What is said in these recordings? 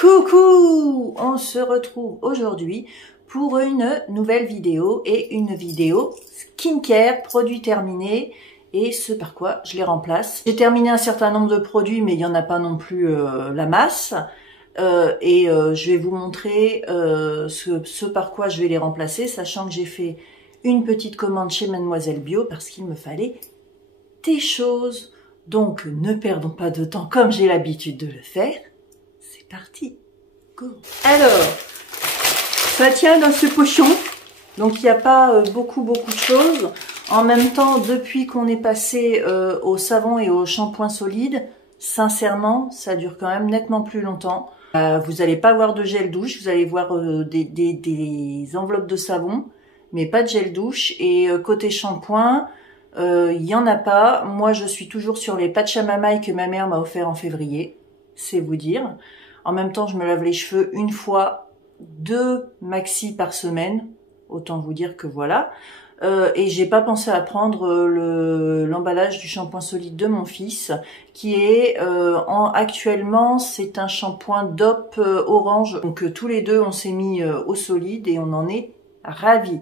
Coucou! On se retrouve aujourd'hui pour une nouvelle vidéo et une vidéo skincare, produits terminés et ce par quoi je les remplace. J'ai terminé un certain nombre de produits mais il n'y en a pas non plus la masse je vais vous montrer ce par quoi je vais les remplacer, sachant que j'ai fait une petite commande chez Mademoiselle Bio parce qu'il me fallait des choses. Donc ne perdons pas de temps comme j'ai l'habitude de le faire. C'est parti, go. Alors, ça tient dans ce pochon, donc il n'y a pas beaucoup de choses. En même temps, depuis qu'on est passé au savon et au shampoing solide, sincèrement, ça dure quand même nettement plus longtemps. Vous n'allez pas voir de gel douche, vous allez voir des enveloppes de savon, mais pas de gel douche. Et côté shampoing, il n'y en a pas. Moi, je suis toujours sur les Pachamamaï que ma mère m'a offert en février, c'est vous dire. En même temps, je me lave les cheveux une fois, 2 maxi par semaine. Autant vous dire que voilà. Et j'ai pas pensé à prendre l'emballage du shampoing solide de mon fils, qui est actuellement, c'est un shampoing DOP orange. Donc tous les deux, on s'est mis au solide et on en est ravis.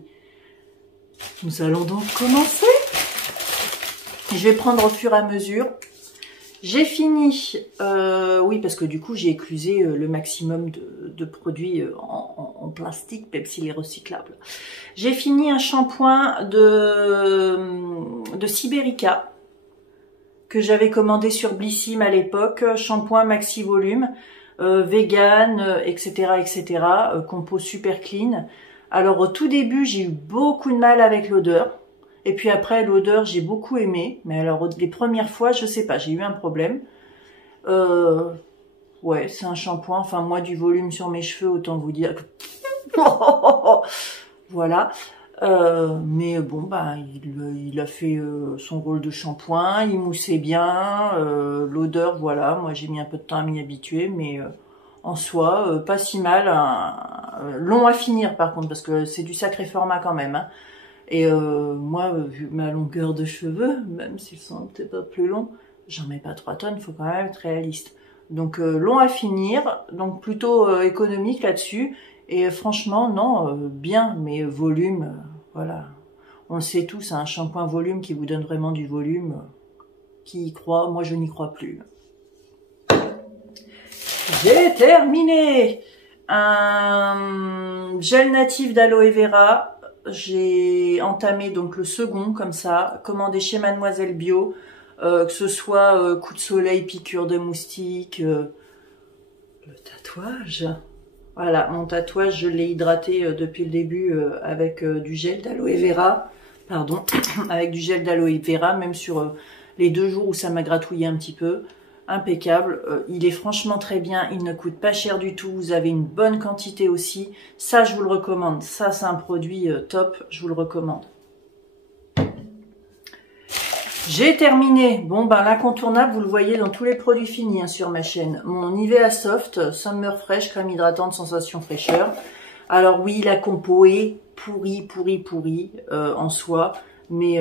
Nous allons donc commencer. Je vais prendre au fur et à mesure. J'ai fini, oui parce que du coup j'ai éclusé le maximum de produits en plastique, même s'il est recyclable. J'ai fini un shampoing de Siberica que j'avais commandé sur Blissim à l'époque, shampoing maxi volume, vegan, etc. Compo super clean. Alors au tout début j'ai eu beaucoup de mal avec l'odeur. Et puis après, l'odeur, j'ai beaucoup aimé. Mais alors, les premières fois, je sais pas, j'ai eu un problème. Ouais, c'est un shampoing. Enfin, moi, du volume sur mes cheveux, autant vous dire que... Voilà. Mais bon, bah, il a fait son rôle de shampoing. Il moussait bien. L'odeur, voilà. Moi, j'ai mis un peu de temps à m'y habituer. Mais en soi, pas si mal. Long à finir, par contre, parce que c'est du sacré format quand même, hein. Et moi, vu ma longueur de cheveux, même s'ils sont peut-être pas plus longs, j'en mets pas 3 tonnes, il faut quand même être réaliste. Donc long à finir, donc plutôt économique là-dessus. Et franchement, non, bien, mais volume, voilà. On le sait tous, un shampoing volume qui vous donne vraiment du volume. Qui y croit? Moi, je n'y crois plus. J'ai terminé un gel natif d'aloe vera. J'ai entamé donc le second comme ça, commandé chez Mademoiselle Bio, que ce soit coup de soleil, piqûre de moustique, le tatouage. Voilà, mon tatouage, je l'ai hydraté depuis le début avec du gel d'aloe vera, pardon, avec du gel d'aloe vera, même sur les 2 jours où ça m'a gratouillé un petit peu. Impeccable, il est franchement très bien, il ne coûte pas cher du tout, vous avez une bonne quantité aussi, ça je vous le recommande, ça c'est un produit top, je vous le recommande. J'ai terminé, bon ben l'incontournable, vous le voyez dans tous les produits finis hein, sur ma chaîne, mon Nivea Soft, Summer Fresh, crème hydratante, sensation fraîcheur. Alors oui, la compo est pourrie en soi, mais...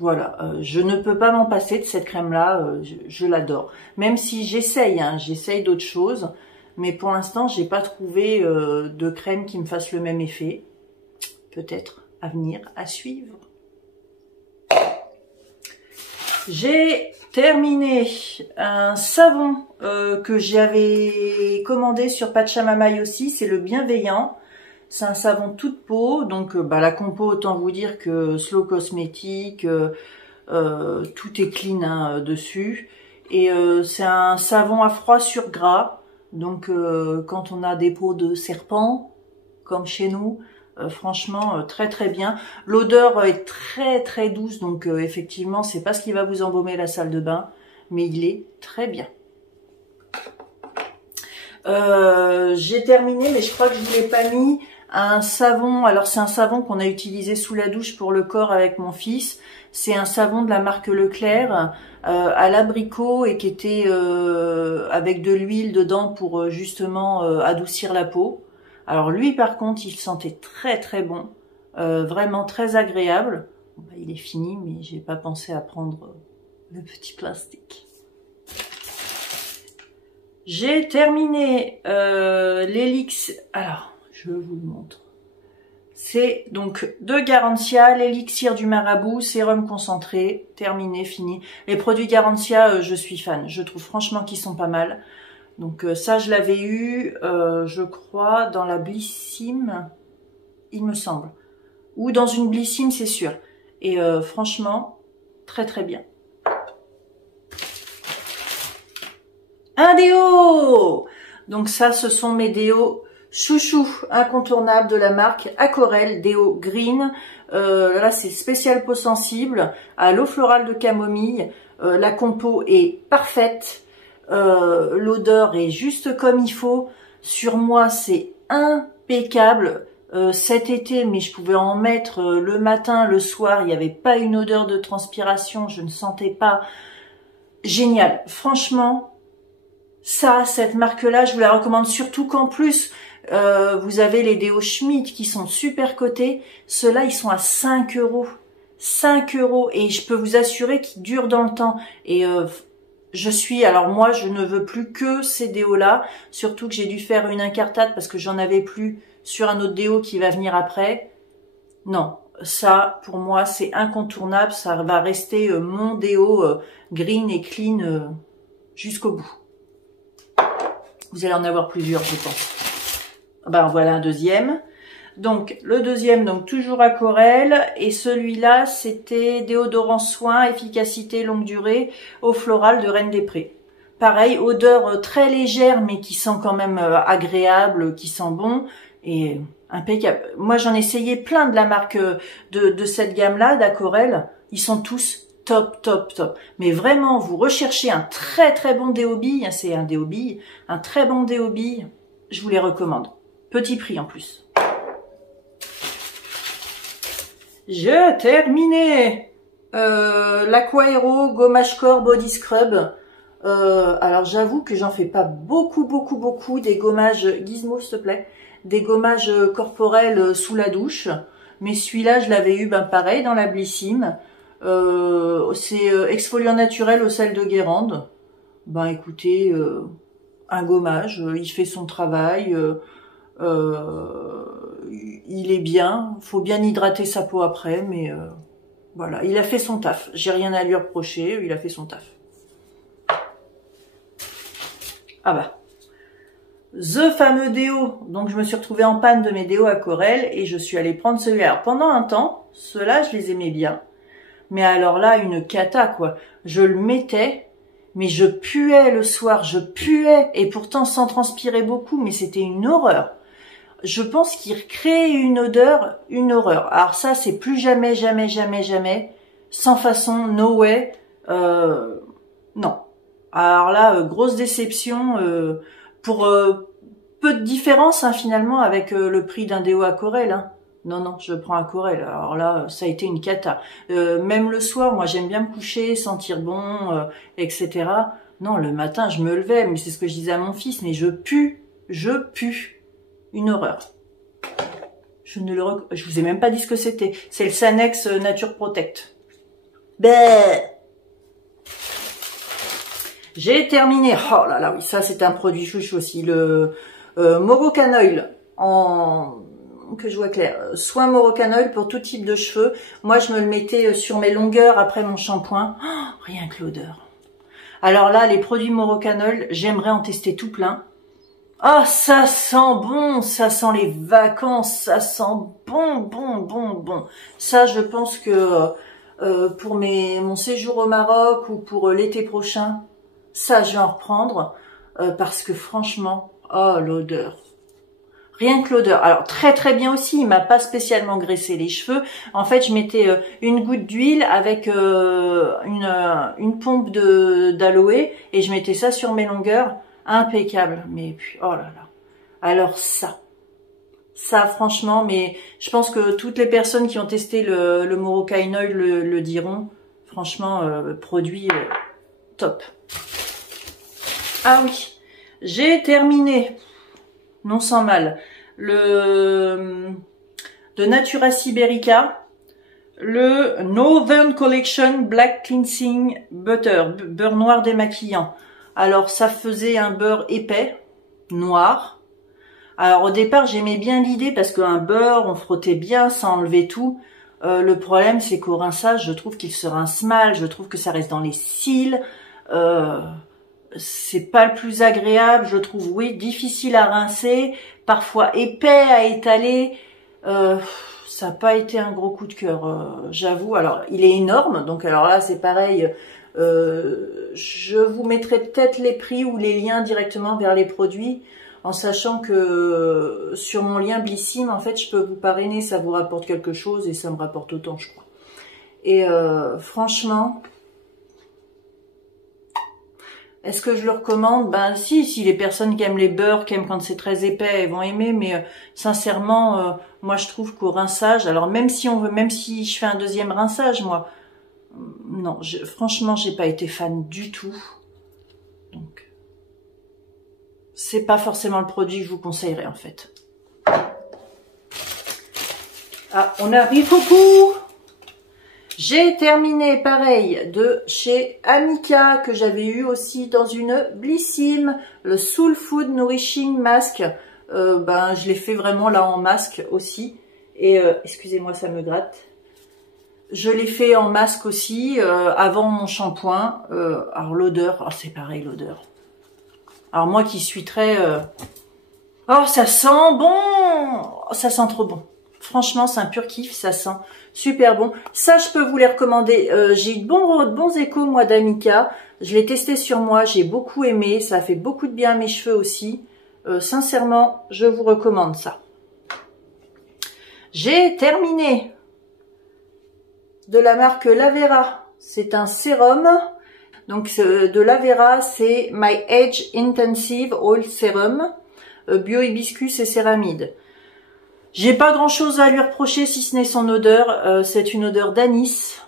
voilà, je ne peux pas m'en passer de cette crème-là, je l'adore. Même si j'essaye, hein, j'essaye d'autres choses, mais pour l'instant, j'ai pas trouvé de crème qui me fasse le même effet. Peut-être à venir, à suivre. J'ai terminé un savon que j'avais commandé sur Pachamamaï aussi, c'est le Bienveillant. C'est un savon toute peau, donc la compo, autant vous dire que Slow Cosmétique, tout est clean hein, dessus. Et c'est un savon à froid sur gras, donc quand on a des peaux de serpent, comme chez nous, franchement très bien. L'odeur est très douce, donc effectivement c'est pas ce qui va vous embaumer la salle de bain, mais il est très bien. J'ai terminé, mais je crois que je ne l'ai pas mis. Un savon, alors c'est un savon qu'on a utilisé sous la douche pour le corps avec mon fils. C'est un savon de la marque Leclerc à l'abricot et qui était avec de l'huile dedans pour justement adoucir la peau. Alors lui par contre il sentait très bon, vraiment très agréable. Bon, il est fini mais j'ai pas pensé à prendre le petit plastique. J'ai terminé l'élixir. Alors, je vous le montre. C'est donc de Garantia, l'élixir du marabout, sérum concentré, terminé, fini. Les produits Garantia, je suis fan. Je trouve franchement qu'ils sont pas mal. Donc ça, je l'avais eu, je crois, dans la Blissim, il me semble. Ou dans une Blissim, c'est sûr. Et franchement, très très bien. Un déo! Donc ça, ce sont mes déos chouchou incontournable de la marque Aquarelle Déo Green. Là, c'est spécial peau sensible à l'eau florale de camomille. La compo est parfaite. L'odeur est juste comme il faut. Sur moi, c'est impeccable. Cet été, mais je pouvais en mettre le matin, le soir. Il n'y avait pas une odeur de transpiration. Je ne sentais pas. Génial. Franchement, ça, cette marque-là, je vous la recommande surtout qu'en plus, vous avez les déos Schmidt qui sont super cotés. Ceux-là, ils sont à 5 €. 5 € et je peux vous assurer qu'ils durent dans le temps. Et alors moi, je ne veux plus que ces déos-là. Surtout que j'ai dû faire une incartade parce que j'en avais plus sur un autre déo qui va venir après. Non, ça, pour moi, c'est incontournable. Ça va rester mon déo green et clean jusqu'au bout. Vous allez en avoir plusieurs, je pense. Ben voilà un deuxième. Donc le deuxième, donc toujours Aquarelle, et celui-là c'était déodorant soin, efficacité longue durée, eau florale de Reine des Prés. Pareil, odeur très légère mais qui sent quand même agréable, qui sent bon et impeccable. Moi j'en ai essayé plein de la marque de cette gamme-là, d'Aquarelle. Ils sont tous top, top, top. Mais vraiment, vous recherchez un très très bon déo bille, c'est un déo bille, un très bon déo bille, je vous les recommande. Petit prix en plus. J'ai terminé l'Aquaero Gommage Corps Body Scrub. Alors j'avoue que j'en fais pas beaucoup des gommages, Gizmo s'il te plaît, des gommages corporels sous la douche. Mais celui-là, je l'avais eu ben pareil dans la Blissim. C'est exfoliant naturel au sel de Guérande. Ben écoutez, un gommage, il fait son travail. Il est bien, faut bien hydrater sa peau après, mais voilà, il a fait son taf. J'ai rien à lui reprocher, il a fait son taf. Ah bah, the fameux déo. Donc je me suis retrouvée en panne de mes déos Aquarelle et je suis allée prendre celui-là. Alors pendant un temps, ceux-là je les aimais bien, mais alors là une cata quoi. Je le mettais, mais je puais le soir, je puais, et pourtant sans transpirer beaucoup, mais c'était une horreur. Je pense qu'il crée une odeur, une horreur. Alors ça, c'est plus jamais, sans façon, no way, non. Alors là, grosse déception, pour peu de différence hein, finalement avec le prix d'un déo Aquarelle. Hein. Non, je prends Aquarelle. Alors là, ça a été une cata. Même le soir, moi j'aime bien me coucher, sentir bon, etc. Non, le matin, je me levais, mais c'est ce que je disais à mon fils, mais je pue. Une horreur. Je vous ai même pas dit ce que c'était. C'est le Sanex Nature Protect. Ben, j'ai terminé. Oh là là, oui, ça c'est un produit chouchou aussi. Le Moroccan Oil que je vois clair. Soin Moroccan Oil pour tout type de cheveux. Moi, je me le mettais sur mes longueurs après mon shampoing. Oh, rien que l'odeur. Alors là, les produits Moroccan Oil, j'aimerais en tester tout plein. Ah, ça sent bon, ça sent les vacances, ça sent bon. Ça, je pense que pour mon séjour au Maroc ou pour l'été prochain, ça, je vais en reprendre parce que franchement, oh, l'odeur. Rien que l'odeur. Alors, très très bien aussi, il m'a pas spécialement graissé les cheveux. En fait, je mettais une goutte d'huile avec une pompe d'aloe et je mettais ça sur mes longueurs. Impeccable, mais puis oh là là. Alors ça franchement, mais je pense que toutes les personnes qui ont testé le Moroccan Oil le diront. Franchement, produit top. Ah oui, j'ai terminé, non sans mal, de Natura Siberica, le Northern Collection Black Cleansing Butter, beurre noir démaquillant. Alors ça faisait un beurre épais, noir. Alors au départ j'aimais bien l'idée parce qu'un beurre, on frottait bien, ça enlevait tout. Le problème c'est qu'au rinçage, je trouve qu'il se rince mal, je trouve que ça reste dans les cils. C'est pas le plus agréable, je trouve, oui, difficile à rincer, parfois épais à étaler. Ça n'a pas été un gros coup de cœur, j'avoue. Alors, il est énorme, donc alors là, c'est pareil. Je vous mettrai peut-être les prix ou les liens directement vers les produits, en sachant que sur mon lien Blissim, en fait, je peux vous parrainer, ça vous rapporte quelque chose et ça me rapporte autant, je crois. Et franchement, est-ce que je le recommande? Ben si les personnes qui aiment les beurres, qui aiment quand c'est très épais, elles vont aimer, mais sincèrement, moi je trouve qu'au rinçage, alors même si je fais un deuxième rinçage, moi, non, franchement, j'ai pas été fan du tout. Donc, c'est pas forcément le produit que je vous conseillerais en fait. Ah, on arrive au bout. J'ai terminé pareil de chez Amika que j'avais eu aussi dans une Blissim, le Soul Food Nourishing Mask. Ben je l'ai fait vraiment là en masque aussi. Et excusez-moi, ça me gratte. Je l'ai fait en masque aussi avant mon shampoing. Alors l'odeur, oh, c'est pareil l'odeur. Alors moi qui suis très... Oh ça sent bon, ça sent trop bon. Franchement, c'est un pur kiff, ça sent super bon. Ça, je peux vous les recommander. J'ai eu de bons échos, moi, d'Amika. Je l'ai testé sur moi, j'ai beaucoup aimé. Ça a fait beaucoup de bien à mes cheveux aussi. Sincèrement, je vous recommande ça. J'ai terminé de la marque Lavera. C'est un sérum. Donc, de Lavera, c'est My Age Intensive Oil Serum. Bio hibiscus et céramide. J'ai pas grand chose à lui reprocher si ce n'est son odeur. C'est une odeur d'anis.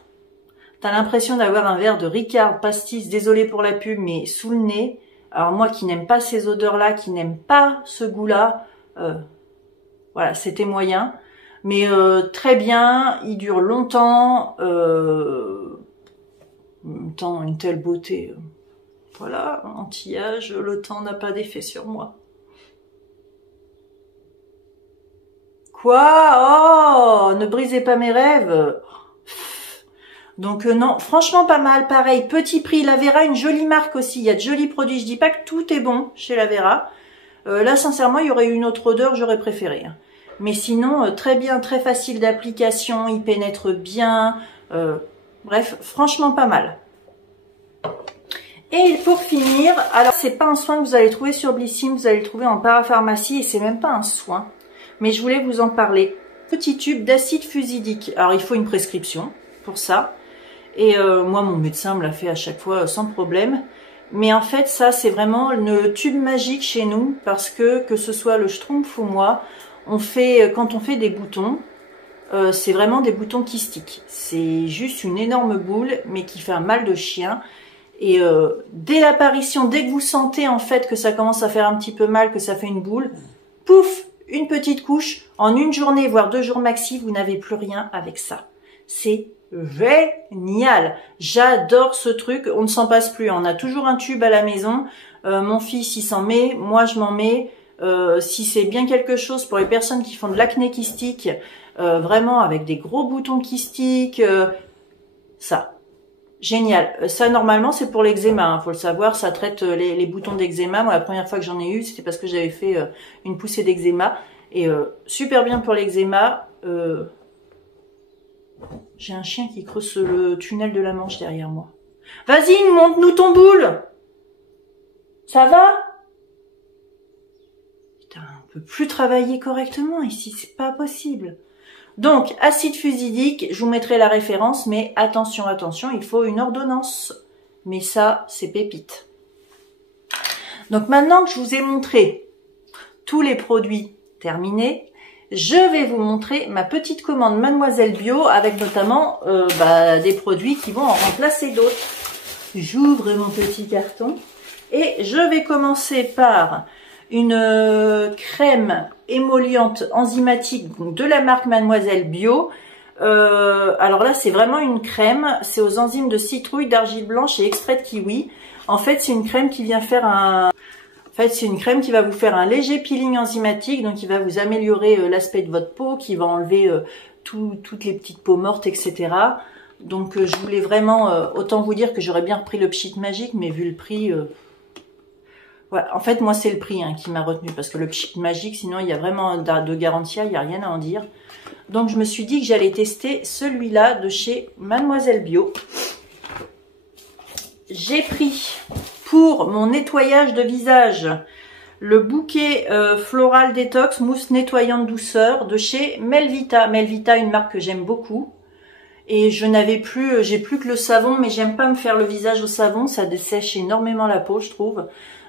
T'as l'impression d'avoir un verre de Ricard pastis, désolé pour la pub, mais sous le nez. Alors moi qui n'aime pas ces odeurs-là, qui n'aime pas ce goût-là, voilà, c'était moyen. Mais très bien, il dure longtemps. En même temps, une telle beauté. Voilà, anti-âge, le temps n'a pas d'effet sur moi. Quoi? Oh, ne brisez pas mes rêves. Donc non, franchement pas mal, pareil, petit prix. Lavera, une jolie marque aussi, il y a de jolis produits. Je dis pas que tout est bon chez Lavera. Là, sincèrement, il y aurait eu une autre odeur, j'aurais préféré. Mais sinon, très bien, très facile d'application, il pénètre bien. Bref, franchement pas mal. Et pour finir, alors c'est pas un soin que vous allez trouver sur Blissim, vous allez le trouver en parapharmacie et c'est même pas un soin. Mais je voulais vous en parler. Petit tube d'acide fusidique. Alors, il faut une prescription pour ça. Et moi, mon médecin me l'a fait à chaque fois sans problème. Mais en fait, ça, c'est vraiment le tube magique chez nous. Parce que ce soit le Schtroumpf ou moi, quand on fait des boutons, c'est vraiment des boutons kystiques. C'est juste une énorme boule, mais qui fait un mal de chien. Et dès l'apparition, dès que vous sentez en fait que ça commence à faire un petit peu mal, que ça fait une boule, pouf! Une petite couche, en une journée, voire 2 jours maxi, vous n'avez plus rien avec ça. C'est génial. J'adore ce truc, on ne s'en passe plus. On a toujours un tube à la maison. Mon fils, il s'en met, moi je m'en mets. Si c'est bien quelque chose pour les personnes qui font de l'acné kystique, vraiment avec des gros boutons kystiques, ça. Génial. Ça, normalement, c'est pour l'eczéma. Hein, faut le savoir, ça traite les boutons d'eczéma. Moi, la première fois que j'en ai eu, c'était parce que j'avais fait une poussée d'eczéma. Et super bien pour l'eczéma. J'ai un chien qui creuse le tunnel de la Manche derrière moi. Vas-y, montre-nous ton boule. Ça va? Putain, on peut plus travailler correctement ici. C'est pas possible. Donc, acide fusidique, je vous mettrai la référence, mais attention, attention, il faut une ordonnance. Mais ça, c'est pépite. Donc maintenant que je vous ai montré tous les produits terminés, je vais vous montrer ma petite commande Mademoiselle Bio, avec notamment des produits qui vont en remplacer d'autres. J'ouvre mon petit carton et je vais commencer par une crème émolliente enzymatique de la marque Mademoiselle Bio. Alors là, c'est vraiment une crème. C'est aux enzymes de citrouille, d'argile blanche et extrait de kiwi. En fait, c'est une crème qui vient faire c'est une crème qui va vous faire un léger peeling enzymatique, donc qui va vous améliorer l'aspect de votre peau, qui va enlever toutes les petites peaux mortes, etc. Donc je voulais vraiment, autant vous dire que j'aurais bien repris le Pchit Magique, mais vu le prix, ouais, en fait moi c'est le prix qui m'a retenu, parce que le Pchit Magique, sinon il y a vraiment de garantie, il n'y a rien à en dire. Donc je me suis dit que j'allais tester celui-là de chez Mademoiselle Bio. J'ai pris pour mon nettoyage de visage le bouquet Floral Detox mousse nettoyante douceur de chez Melvita. Melvita, une marque que j'aime beaucoup. Et je n'avais plus, j'ai plus que le savon, mais j'aime pas me faire le visage au savon, ça dessèche énormément la peau, je trouve.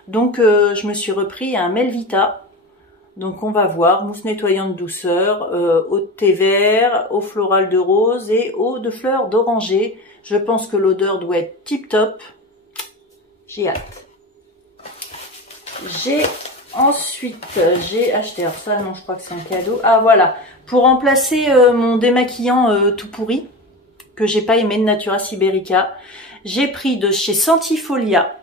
Donc je me suis repris un Melvita. Donc on va voir, mousse nettoyante douceur, eau de thé vert, eau florale de rose et eau de fleurs d'oranger. Je pense que l'odeur doit être tip top. J'ai hâte. Ensuite, j'ai acheté, alors ça non, je crois que c'est un cadeau. Ah voilà, pour remplacer mon démaquillant tout pourri, que j'ai pas aimé de Natura Siberica, j'ai pris de chez Sentifolia,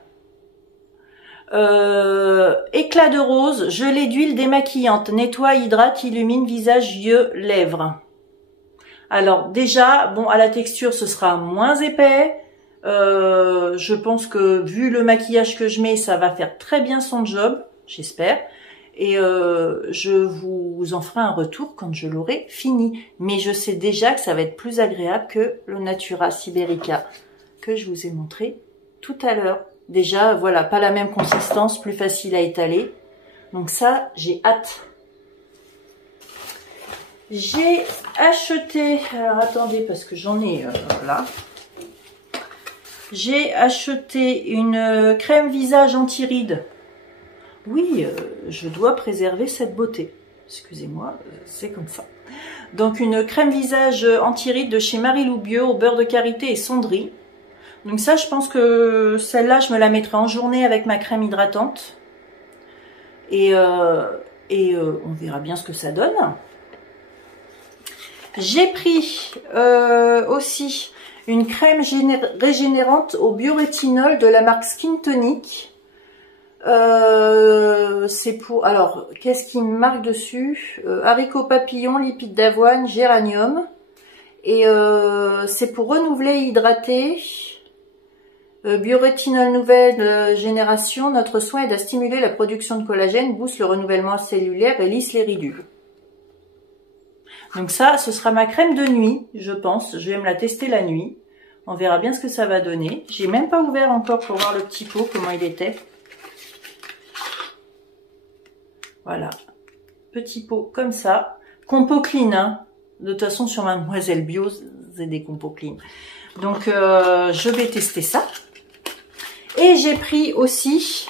éclat de rose, gelée d'huile démaquillante, nettoie, hydrate, illumine visage, yeux, lèvres. Alors déjà, bon, à la texture, ce sera moins épais. Je pense que vu le maquillage que je mets, ça va faire très bien son job, j'espère. Et je vous en ferai un retour quand je l'aurai fini. Mais je sais déjà que ça va être plus agréable que le Natura Siberica que je vous ai montré tout à l'heure. Déjà, voilà, pas la même consistance, plus facile à étaler. Donc ça, j'ai hâte. J'ai acheté, alors attendez parce que j'en ai là. J'ai acheté une crème visage anti-rides. Oui, je dois préserver cette beauté. Excusez-moi, c'est comme ça. Donc une crème visage anti-rides de chez Marilou Bio au beurre de karité et cendrie. Donc ça, je pense que celle-là, je me la mettrai en journée avec ma crème hydratante. Et on verra bien ce que ça donne. J'ai pris aussi une crème régénérante au biorétinol de la marque Skin Tonic. C'est pour... Alors, qu'est-ce qui me marque dessus? Haricots papillons, lipides d'avoine, géranium. Et c'est pour renouveler et hydrater. Biorétinol nouvelle génération. Notre soin est de stimuler la production de collagène, booste le renouvellement cellulaire et lisse les ridules. Donc ça, ce sera ma crème de nuit, je pense. Je vais me la tester la nuit. On verra bien ce que ça va donner. J'ai même pas ouvert encore pour voir le petit pot, comment il était. Voilà. Petit pot comme ça. Compo clean, hein. De toute façon, sur Mademoiselle Bio, c'est des compos clean. Donc, je vais tester ça. Et j'ai pris aussi...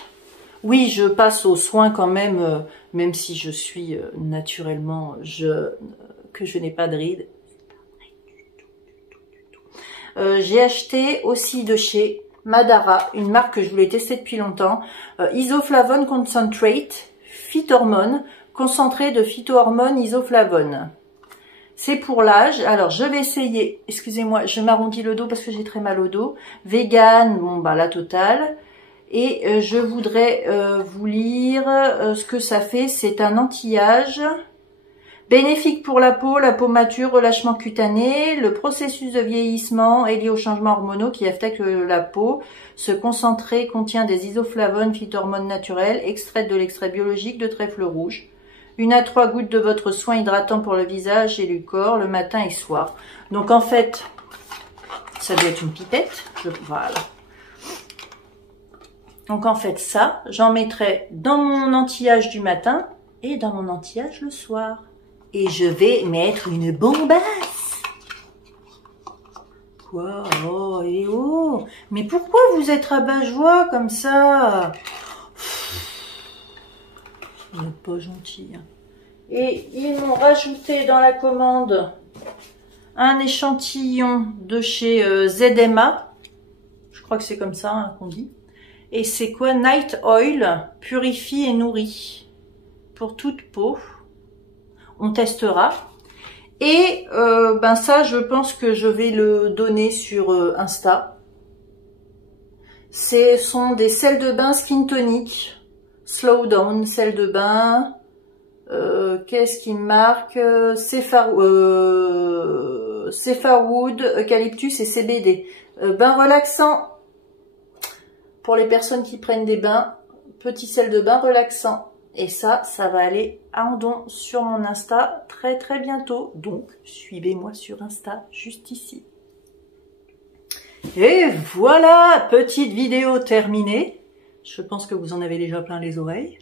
Oui, je passe aux soins quand même, même si je suis naturellement... que je n'ai pas de rides. J'ai acheté aussi de chez Madara, une marque que je voulais tester depuis longtemps, Isoflavone Concentrate, Phytormone, concentré de phytohormones isoflavone. C'est pour l'âge. Alors, je vais essayer, excusez-moi, je m'arrondis le dos parce que j'ai très mal au dos. Vegan, bon, bah la totale. Et je voudrais vous lire ce que ça fait. C'est un anti-âge. Bénéfique pour la peau mature, relâchement cutané. Le processus de vieillissement est lié aux changements hormonaux qui affectent la peau. Ce concentré contient des isoflavones, phytohormones naturels, extraites de l'extrait biologique de trèfle rouge. 1 à 3 gouttes de votre soin hydratant pour le visage et le corps, le matin et soir. Donc en fait, ça doit être une pipette. Voilà. Donc en fait ça, j'en mettrai dans mon anti-âge du matin et dans mon anti-âge le soir. Et je vais mettre une bombasse. Quoi? Oh, et oh! Mais pourquoi vous êtes rabat-joie comme ça? Vous n'êtes pas gentil. Hein. Et ils m'ont rajouté dans la commande un échantillon de chez ZMA. Je crois que c'est comme ça hein, qu'on dit. Et c'est quoi? Night Oil, purifie et nourrit. Pour toute peau. On testera. Et ben ça, je pense que je vais le donner sur Insta. Ce sont des sels de bain Skin Tonic, Slow Down, sel de bain. Qu'est-ce qui me marque? Cephalowood, eucalyptus et CBD. Bain relaxant pour les personnes qui prennent des bains. Petit sel de bain relaxant. Et ça va aller en don sur mon Insta très très bientôt. Donc, suivez-moi sur Insta, juste ici. Et voilà, petite vidéo terminée. Je pense que vous en avez déjà plein les oreilles.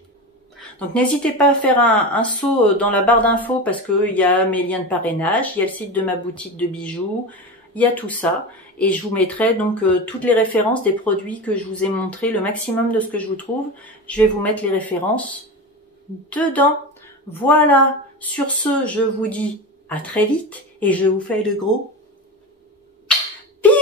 Donc, n'hésitez pas à faire un saut dans la barre d'infos parce qu'il y a mes liens de parrainage, il y a le site de ma boutique de bijoux, il y a tout ça. Et je vous mettrai donc toutes les références des produits que je vous ai montré, le maximum de ce que je vous trouve. Je vais vous mettre les références dedans. Voilà, sur ce, je vous dis à très vite et je vous fais de gros bisous.